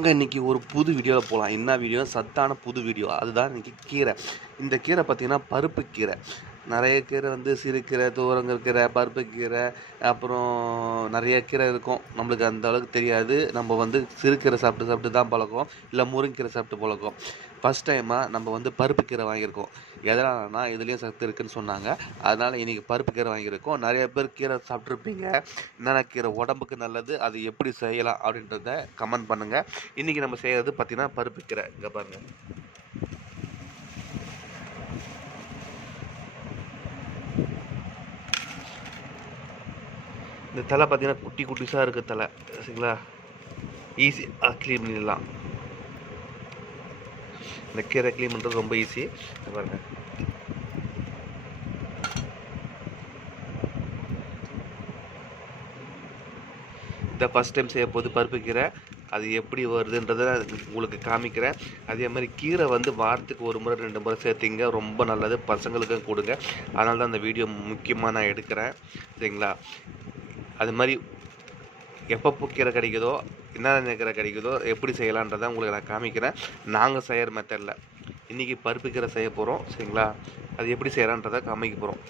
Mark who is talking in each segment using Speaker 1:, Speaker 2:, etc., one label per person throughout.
Speaker 1: வாங்க இன்றைக்கி ஒரு புது வீடியோவில் போகலாம் என்ன வீடியோ சத்தான புது வீடியோ அதுதான் இன்னைக்கு கீரை. இந்த கீரை பார்த்திங்கன்னா பருப்பு கீரை. நிறைய கீரை வந்து சிறுகீரை துவரங்கல் கீரை பருப்பு கீரை அப்புறம் நிறைய கீரை இருக்கும். நம்மளுக்கு அந்த அளவுக்கு தெரியாது. நம்ம வந்து சிறுக்கீரை சாப்பிட்டு சாப்பிட்டு தான் பழக்கம் இல்லை முருங்கீரை சாப்பிட்டு பழக்கம் ஃபஸ்ட் டைமாக நம்ம வந்து பருப்பு கீரை வாங்கியிருக்கோம். எதனாலனா இதுலேயும் சத்து இருக்குன்னு சொன்னாங்க. அதனால் இன்றைக்கி பருப்பு கீரை வாங்கியிருக்கோம். நிறைய பேர் கீரை சாப்பிட்ருப்பீங்க என்னென்ன கீரை உடம்புக்கு நல்லது அது எப்படி செய்யலாம் அப்படின்றத கமெண்ட் பண்ணுங்கள் இன்றைக்கி நம்ம செய்கிறது பார்த்திங்கன்னா பருப்பு கீரை. இங்கே பாருங்கள் இந்த தலை பார்த்தீங்கன்னா குட்டி குட்டிஸாக இருக்குது தலை. சரிங்களா? ஈஸி க்ளீன் பண்ணிடலாம். இந்த கீரை க்ளீன் பண்ணுறது ரொம்ப ஈஸி பாருங்க. இந்த ஃபஸ்ட் டைம் செய்ய போது பருப்பு கீரை அது எப்படி வருதுன்றதை உங்களுக்கு காமிக்கிறேன். அதே மாதிரி கீரை வந்து வாரத்துக்கு ஒரு முறை ரெண்டு முறை சேர்த்திங்க ரொம்ப நல்லது. பசங்களுக்கும் கொடுங்க. அதனால தான் அந்த வீடியோ முக்கியமாக நான் எடுக்கிறேன். சரிங்களா? அது மாதிரி எப்பப்போ கீரை கிடைக்குதோ என்னென்ன கீரை கிடைக்குதோ எப்படி செய்யலான்றதை உங்களுக்கு நான் காமிக்கிறேன். நாங்கள் செய்கிற மெத்தடில் இன்றைக்கி பருப்பு கீரை செய்ய போகிறோம் சரிங்களா? அது எப்படி செய்யலான்றதை காமிக்க போகிறோம்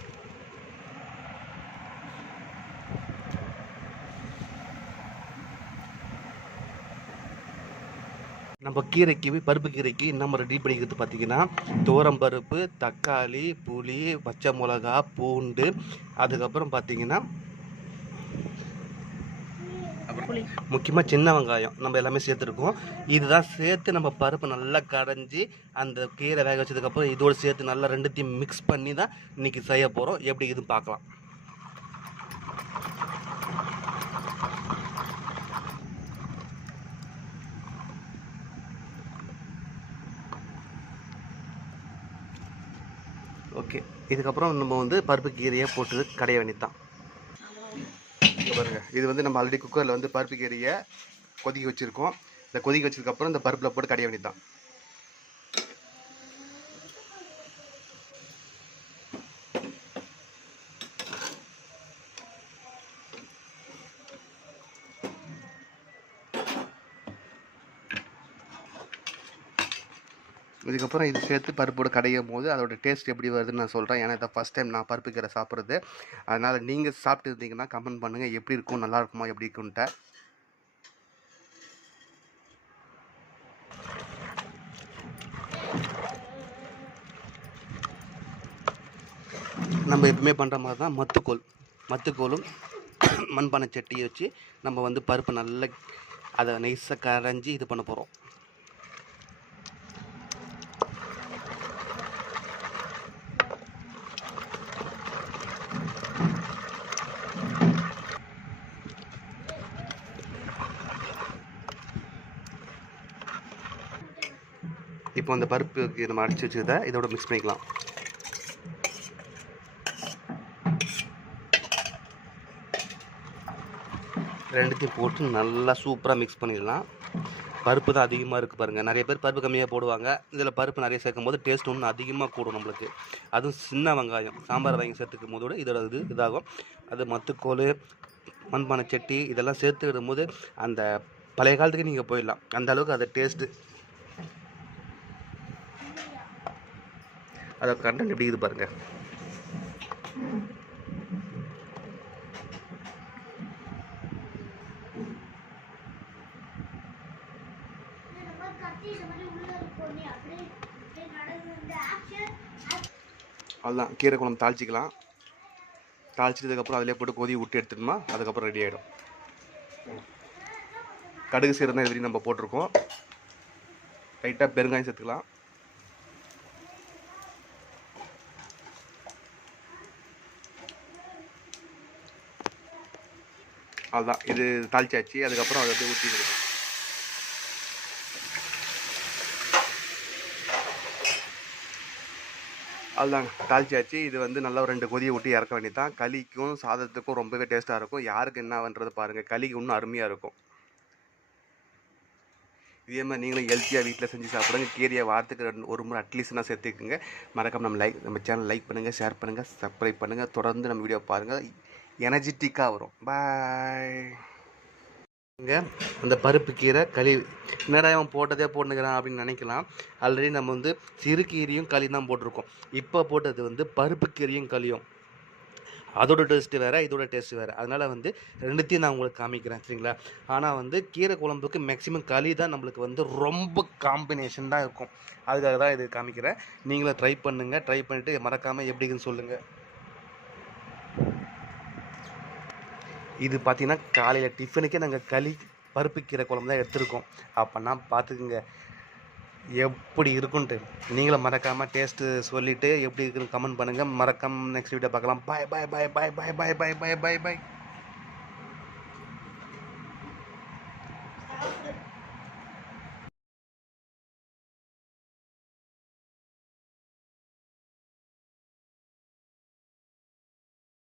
Speaker 1: நம்ம கீரைக்கு பருப்பு கீரைக்கு நம்ம ரெடி பண்ணிக்கிறது பார்த்தீங்கன்னா துவரம் பருப்பு தக்காளி புளி பச்சை மிளகா பூண்டு அதுக்கப்புறம் பார்த்தீங்கன்னா முக்கியமாக சின்ன வெங்காயம். நம்ம எல்லாமே சேர்த்துருக்கோம். இதுதான் சேர்த்து நம்ம பருப்பு நல்லா கடைஞ்சி அந்த கீரை வேக வச்சதுக்கப்புறம் இதோடு சேர்த்து நல்லா ரெண்டுத்தையும் மிக்ஸ் பண்ணி தான் இன்றைக்கி செய்ய போகிறோம் எப்படி இதுன்னு பார்க்கலாம். ஓகே இதுக்கப்புறம் நம்ம வந்து பருப்பு கீரையை போட்டு கடைய வேண்டியது இங்க பாருங்க. இது வந்து நம்ம ஆல்ரெடி குக்கரில் வந்து பருப்பு கீரையை கொதிக்க வச்சுருக்கோம். இந்த கொதிக்க வச்சதுக்கப்புறம் இந்த பருப்பில் போட்டு கடைய வேண்டியது தான் இதுக்கப்புறம் இது சேர்த்து பருப்போடு கடையும் போது அதோட டேஸ்ட் எப்படி வருதுன்னு நான் சொல்கிறேன் ஏன்னா இதை ஃபஸ்ட் டைம் நான் பருப்பு கீரை சாப்பிட்றது. அதனால் நீங்கள் சாப்பிட்டு இருந்தீங்கன்னா கமெண்ட் பண்ணுங்கள் எப்படி இருக்கும் நல்லா இருக்குமா எப்படி இருக்குன்ட்டு நம்ம எப்பவுமே பண்ணுற மாதிரி தான் மத்துக்கோல். மத்துக்கோலும் மண்பானை சட்டியை வச்சு நம்ம வந்து பருப்பு நல்லா அதை நைஸாக கரைஞ்சி இது பண்ண போகிறோம் இப்போ அந்த பருப்புக்கு நம்ம அடிச்சு வச்சதை இதோட மிக்ஸ் பண்ணிக்கலாம். ரெண்டுத்தையும் போட்டு நல்லா சூப்பராக மிக்ஸ் பண்ணிடலாம். பருப்பு தான் அதிகமாக இருக்குது பாருங்கள் நிறைய பேர் பருப்பு கம்மியாக போடுவாங்க. இதில் பருப்பு நிறைய சேர்க்கும் போது டேஸ்ட் ஒன்று அதிகமாக கூடும் நம்மளுக்கு. அதுவும் சின்ன வெங்காயம் சாம்பார் வாங்கி சேர்த்துக்கும் போதோட இதோட இது இதாகும். அது மத்துக்கோல் மண்பானை சட்டி இதெல்லாம் சேர்த்துக்கிடும் போது அந்த பழைய காலத்துக்கு நீங்கள் போயிடலாம். அந்த அளவுக்கு அது டேஸ்ட்டு அதை கண்டென்ட் எப்படி இது பாருங்கள் அதுதான் கீரை குழம்பு தாளிச்சிக்கலாம். தாளிச்சதுக்கப்புறம் அதிலே போட்டு கொதி விட்டு எடுத்துட்டோமா அதுக்கப்புறம் ரெடி ஆகிடும் கடுகு சீரகம் தான் இது நம்ம போட்டிருக்கோம். லைட்டாக பெருங்காயம் சேர்த்துக்கலாம். அவ்வளோதான் இது தாளிச்சாச்சு அதுக்கப்புறம் அதை அப்படியே ஊற்றிடுவோம் அதுதாங்க தாளிச்சாச்சு. இது வந்து நல்லா ரெண்டு கொதியை விட்டு இறக்க வேண்டியது தான் களிக்கும் சாதத்துக்கும் ரொம்பவே டேஸ்ட்டாக இருக்கும். யாருக்கு என்னன்றது பாருங்கள் களிக்கு இன்னும் அருமையாக இருக்கும். இதே மாதிரி நீங்களும் ஹெல்த்தியாக வீட்டில் செஞ்சு சாப்பிடுங்க. கீரையை வாரத்துக்கு ரெண்டு ஒரு முறை அட்லீஸ்ட் நான் சேர்த்துக்குங்க. மறக்காம நம்ம லைக் நம்ம சேனல் லைக் பண்ணுங்கள் ஷேர் பண்ணுங்கள் சப்ஸ்கிரைப் பண்ணுங்கள் தொடர்ந்து நம்ம வீடியோ பாருங்கள் எனர்ஜெட்டிக்காக வரும். பாய் இங்கே அந்த பருப்பு கீரை களி. என்னடா இவன் போட்டதே போட்டுக்கிறான் அப்படின்னு நினைக்கலாம். ஆல்ரெடி நம்ம வந்து சிறுகீரையும் களி தான் போட்டிருக்கோம். இப்போ போட்டது வந்து பருப்பு கீரையும் களியும். அதோட டேஸ்ட்டு வேறு இதோட டேஸ்ட் வேறு. அதனால் வந்து ரெண்டுத்தையும் நான் உங்களுக்கு காமிக்கிறேன் சரிங்களா? ஆனால் வந்து கீரை குழம்புக்கு மேக்ஸிமம் களி தான் நம்மளுக்கு வந்து ரொம்ப காம்பினேஷன் தான் இருக்கும். அதுக்காக தான் இது காமிக்கிறேன். நீங்களும் ட்ரை பண்ணுங்கள் ட்ரை பண்ணிவிட்டு மறக்காமல் எப்படி இருக்குன்னு சொல்லுங்கள் இது பார்த்தீங்கன்னா காலையில் டிஃபனுக்கே நாங்கள் களி பருப்பு கீரை குழம்பு தான் எடுத்திருக்கோம். அப்போனா பார்த்துக்குங்க எப்படி இருக்குன்ட்டு நீங்களும் மறக்காமல் டேஸ்ட்டு சொல்லிவிட்டு எப்படி இருக்குன்னு கமெண்ட் பண்ணுங்கள் மறக்காமல் நெக்ஸ்ட் வீடியோ பார்க்கலாம். பாய் பாய் பாய் பாய் பாய் பாய் பாய் பாய் பாய் பாய்